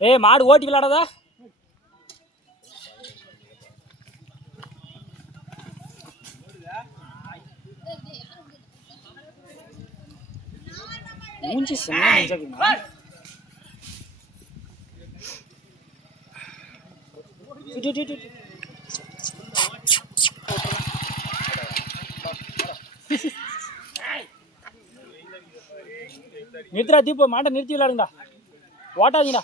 ஏய் eh, மாடு ஓட்டி விளையாடாதா? மூஞ்சி செம்ம நெஞ்சா நிறுத்துடா தீபு மாட்டை நிறுத்தி விளையாடுங்கடா ஓட்டாதீங்கடா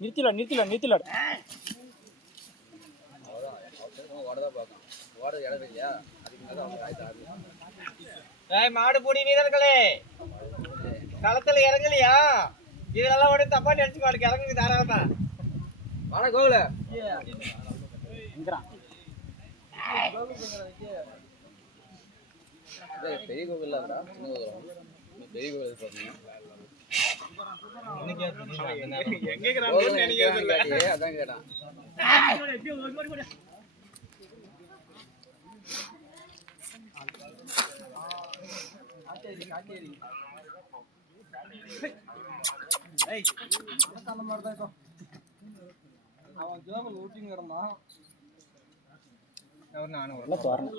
நிறுத்தி விளையாடு நிறுத்தி விளையாடு நிறுத்தி விளையாடு ஏய் மாடு பூடி வீரர்களே களத்துல இறங்கலையா? இதெல்லாம் உடனே தப்பா நினைச்சு மாடுக்கு இறங்குங்க தாராளமா. வாடா கோகுல. பெரிய கோவில் இல்லடா சின்ன கோவில் பெரிய கோவில் பாத்தீங்க அதான் கேட்டான். அவன் ஜோபல் ஊட்டிங்க இருந்தான் நானும் எல்லாம் தோறணும்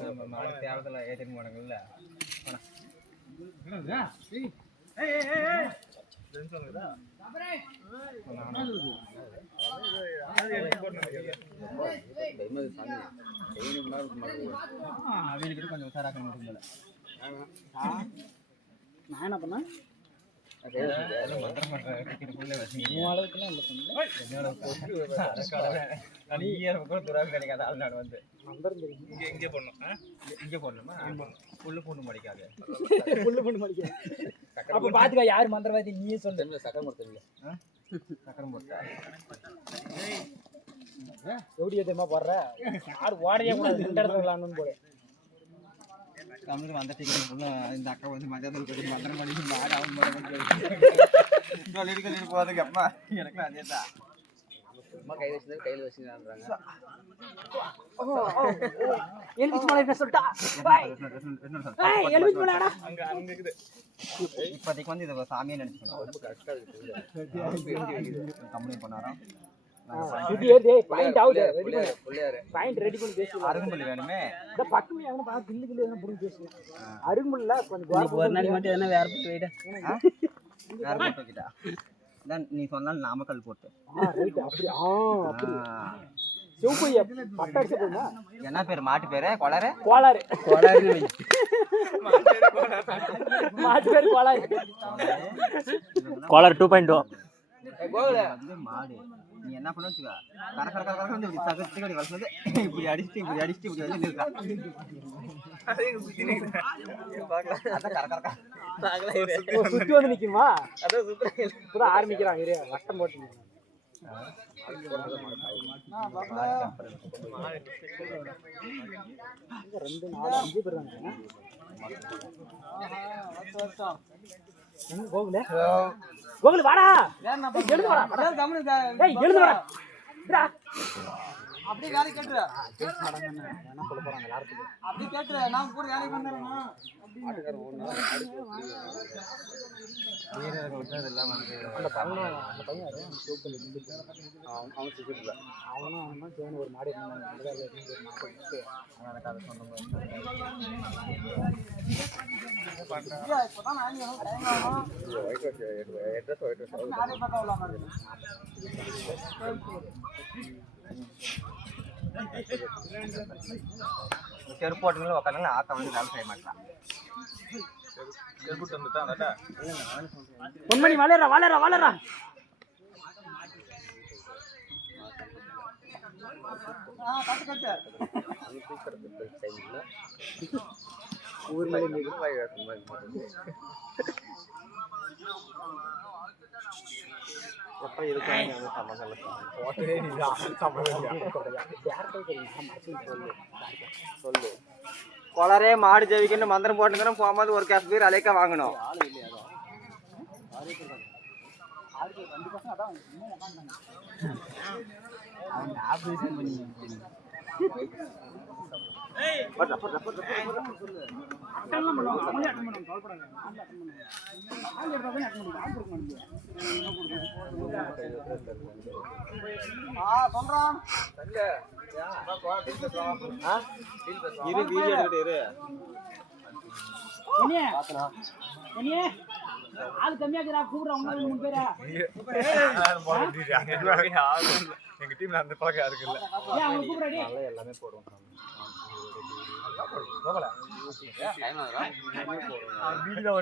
நம்ம மாடு தேவத்தில் ஏற்றிட்டு போனாங்கல்ல அவங்களுக்கு கொஞ்சம் உஷாராக்க முடியல நான் என்ன பண்ணேன்? இங்கே போடணும். இங்கே போடணுமா? புல்லு பூண்டு மடிக்காது. புல்லு பண்ணு மாட்டேங்க அப்ப பாத்துக்க யார் மந்திரவாதி? நீயே சொல்லு. சக்கரை மரத்தில் சக்கரை போட்டா? எப்படி தெரியுமா போடுற? யார் ஓடையே கூடாது. ரெண்டு இடத்துல விளாடணும்னு போல. தமிழுக்கு வந்த டிக்கெட் ஃபுல்லாக இந்த அக்கா வந்து மத்தியானம் போய் மந்திரம் பண்ணி மாடு அவன் மாதிரி சொல்லிட்டு சொல்லிட்டு போகிறதுக்கு அம்மா எனக்கு அதே தான். அம்மா கையில் வச்சு கையில் வச்சுக்கிறாங்க எலுமிச்சு மலை என்ன சொல்லிட்டா ஏய், எலுமிச்சு மலையாடா இப்போதைக்கு வந்து இதை சாமியை நினைச்சுக்கணும். தமிழ் பண்ணாராம் இது ஏது பாயிண்ட் ரெடி பண்ணு. பாயிண்ட் ரெடி பண்ணி பேசு வேணுமே? இந்த பக்கமே எவன பா கில்லு கில்லு எதனா புடிச்சு பேசு. அருகுமுல்ல கொஞ்சம் ஒரு நாளைக்கு மட்டும் எதனா வேற போட்டு வைடா வேற போட்டு இதான் நீ சொன்னால் நாமக்கல் போட்டு. ஆ ரைட் அப்படி ஆ அப்படி. ஆ. சிவப்பையா பட்ட அடிச்சு போமா என்ன பேர்? மாட்டு பேரு? கொளரு கோளாறு. கொளரு மாட்டு பேர் கோளாறு. காலர் டூ பாயிண்ட் டூ மாடு. நீ என்ன பண்ண வச்சுக்கோ. கர கர கர கர இப்படி சகத்துக்கு வளர்ந்து இப்படி அடிச்சுட்டு இப்படி அடிச்சுட்டு இப்படி வந்து அதான். ஓ, சுத்தி வந்து நிக்குமா? இப்பதான் ஆரம்பிக்கிறாங்க இரு வட்டம் போட்டு ரெண்டு நாலு அஞ்சு பேர் தாங்க எங்க கோகுல வாடா. எழுந்து வாடா. எழுந்து வாடா. அப்படியே வேலை கேட்டுரு என்ன சொல்ல போறாங்க எல்லாத்துக்கும் அப்படி கேட்டுரு நான் கூட வேலைக்கு வந்துடுறேன்னா அந்த பையன் அந்த பையன்? அந்த சிவப்பு கலர் அவனும் அவனும் சேர்ந்து ஒரு மாடு இருந்தாங்க அந்த வேலையில இருந்து ஒரு மாடு எடுத்து செருப்பு போட்டுங்களும் உட்காந்து ஆத்த வந்து வேலை செய்ய மாட்டான் பொன்மணி வளர்றா வளர்றா வளர்றா கொளரே மாடு ஜெயிக்கணும் மந்திரம் போட்டுக்கிறோம் போகும்போது ஒரு கேஸ் பேர் அலைக்க வாங்கணும் அட்டெல்லாம் பண்ணுவாங்க சொல்றான் இரு வீடியோ எடுத்துட்டு இரு. ஆள் கூப்பிடுறா மூணு பேரா. எங்க டீம்ல அந்த பழக்கம் இருக்குல்ல அவங்க கூப்பிடுறாடி எல்லாமே போடுவோம். வீடியோ